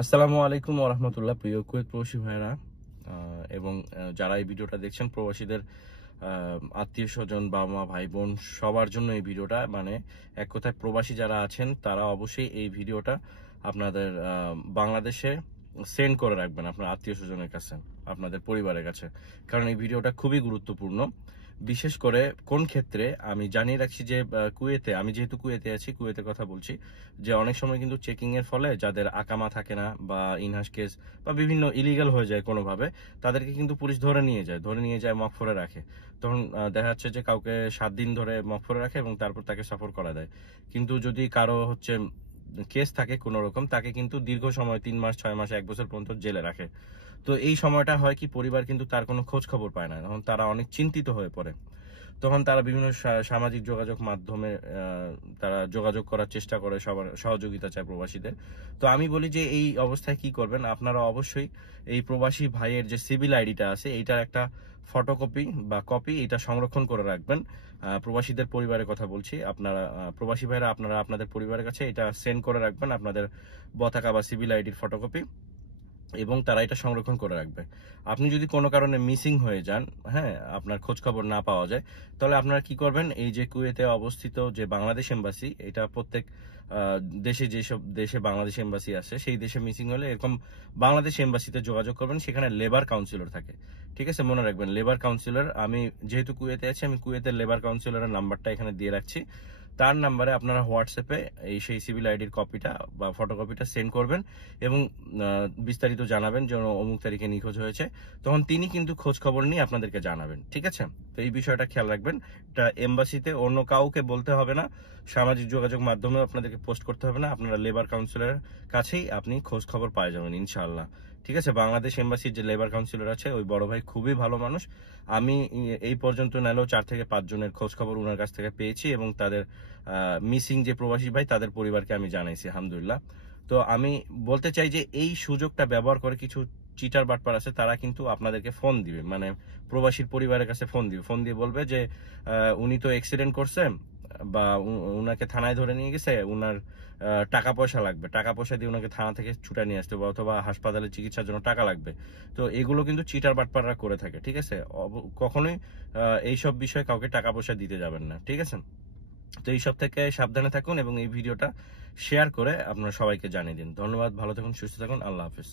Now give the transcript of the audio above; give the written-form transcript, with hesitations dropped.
আসসালামু আলাইকুম ওয়া রাহমাতুল্লাহ। প্রিয় কুয়েত প্রবাসী ভাইরা এবং যারা এই ভিডিওটা দেখছেন, প্রবাসীদের আত্মীয়-স্বজন, বাবা-মা, ভাই-বোন সবার জন্য এই ভিডিওটা, মানে এক কথায় প্রবাসী যারা আছেন তারা অবশ্যই এই ভিডিওটা আপনাদের বাংলাদেশে সেন্ড করে রাখবেন আপনার আত্মীয়-স্বজনের কাছে, আপনাদের পরিবারের কাছে। কারণ এই ভিডিওটা খুবই গুরুত্বপূর্ণ। বিশেষ করে কোন ক্ষেত্রে আমি জানিয়ে রাখছি যে কুয়েতে, আমি যেহেতু কুয়েতে আছি, কুয়েতের কথা বলছি, যে অনেক সময় কিন্তু চেকিং এর ফলে যাদের আকামা থাকে না বা ইনহাস কেস বা বিভিন্ন ইলিগাল হয়ে যায় কোনোভাবে, তাদেরকে কিন্তু পুলিশ ধরে নিয়ে যায় মকফরে রাখে। তখন দেখা যাচ্ছে যে কাউকে 7 দিন ধরে মকফরে রাখে এবং তারপর তাকে সফর করা দেয়। কিন্তু যদি কারো হচ্ছে কেস থাকে কোনো রকম, তাকে কিন্তু দীর্ঘ সময় 3 মাস, 6 মাস, 1 বছর পর্যন্ত জেলে রাখে। তো এই সময়টা হয় কি, পরিবার কিন্তু তার কোনো খোঁজ খবর পায় না, তখন তারা অনেক চিন্তিত হয়ে পড়ে। তখন তারা বিভিন্ন সামাজিক যোগাযোগ মাধ্যমে তারা যোগাযোগ করার চেষ্টা করে, সবার সহযোগিতা চায় প্রবাসীদের। তো আমি বলি যে এই অবস্থায় কি করবেন, আপনারা অবশ্যই এই প্রবাসী ভাইয়ের যে সিভিল আইডিটা আছে, এইটার একটা ফটোকপি বা কপি এটা সংরক্ষণ করে রাখবেন। প্রবাসীদের পরিবারের কথা বলছি, আপনারা প্রবাসী ভাইরা আপনারা আপনাদের পরিবারের কাছে এটা সেন্ড করে রাখবেন, আপনাদের পতাকা বা সিভিল আইডির ফটোকপি, এবং তারা এটা সংরক্ষণ করে রাখবে। আপনি যদি কোনো কারণে মিসিং হয়ে যান, হ্যাঁ, আপনার খোঁজ খবর না পাওয়া যায়, তাহলে আপনারা কি করবেন, এই যে কুয়েতে অবস্থিত যে বাংলাদেশ এম্বাসি, এটা প্রত্যেক দেশে, যেসব দেশে বাংলাদেশ এম্বাসি আছে, সেই দেশে মিসিং হলে এরকম বাংলাদেশ এম্বাসিতে যোগাযোগ করবেন। সেখানে লেবার কাউন্সিলর থাকে, ঠিক আছে, মনে রাখবেন লেবার কাউন্সিলর। আমি যেহেতু কুয়েতে আছি, আমি কুয়েতের লেবার কাউন্সিলরের নাম্বারটা এখানে দিয়ে রাখছি। তার নাম্বারে আপনারা হোয়াটসঅ্যাপে সেই সিভিল আইডির কপিটা বা ফটোকপিটা সেন্ড করবেন এবং বিস্তারিত জানাবেন যে অমুক তারিখে নিখোঁজ হয়েছে। তখন তিনি কিন্তু খোঁজ খবর নিয়ে আপনাদেরকে জানাবেন, ঠিক আছে? তো এই বিষয়টা খেয়াল রাখবেন। এটা এম্বাসিতে অন্য কাউকে বলতে হবে না, সামাজিক যোগাযোগ মাধ্যমে আপনাদেরকে পোস্ট করতে হবে না। আপনারা লেবার কাউন্সিলরের কাছেই আপনি খোঁজ খবর পাওয়া যাবেন ইনশাআল্লাহ, ঠিক আছে? বাংলাদেশ এম্বাসির যে লেবার কাউন্সিলর আছে, ওই বড় ভাই খুবই ভালো মানুষ। আমি এই পর্যন্ত নাইলেও 4 থেকে 5 জনের খোঁজ খবর ওনার কাছ থেকে পেয়েছি এবং তাদের মিসিং যে প্রবাসী ভাই, তাদের পরিবারকে আমি জানাইছি আলহামদুলিল্লাহ। তো আমি বলতে চাই যে এই সুযোগটা ব্যবহার করে কিছু চিটার বাটপার আছে, তারা কিন্তু আপনাদেরকে ফোন দিবে, মানে প্রবাসীর পরিবারের কাছে ফোন দিয়ে বলবে যে উনি তো অ্যাক্সিডেন্ট করছে বা উনাকে থানায় ধরে নিয়ে গেছে, উনার টাকা পয়সা লাগবে, টাকা পয়সা দিয়ে ওনাকে থানা থেকে ছুটা নিয়ে আসতে হবে, অথবা হাসপাতালে চিকিৎসার জন্য টাকা লাগবে। তো এগুলো কিন্তু চিটার বাটপাররা করে থাকে, ঠিক আছে? কখনোই এইসব বিষয়ে কাউকে টাকা পয়সা দিতে যাবেন না, ঠিক আছে? তো এইসব থেকে সাবধানে থাকুন এবং এই ভিডিওটা শেয়ার করে আপনারা সবাইকে জানিয়ে দিন। ধন্যবাদ, ভালো থাকুন, সুস্থ থাকুন, আল্লাহ হাফেজ।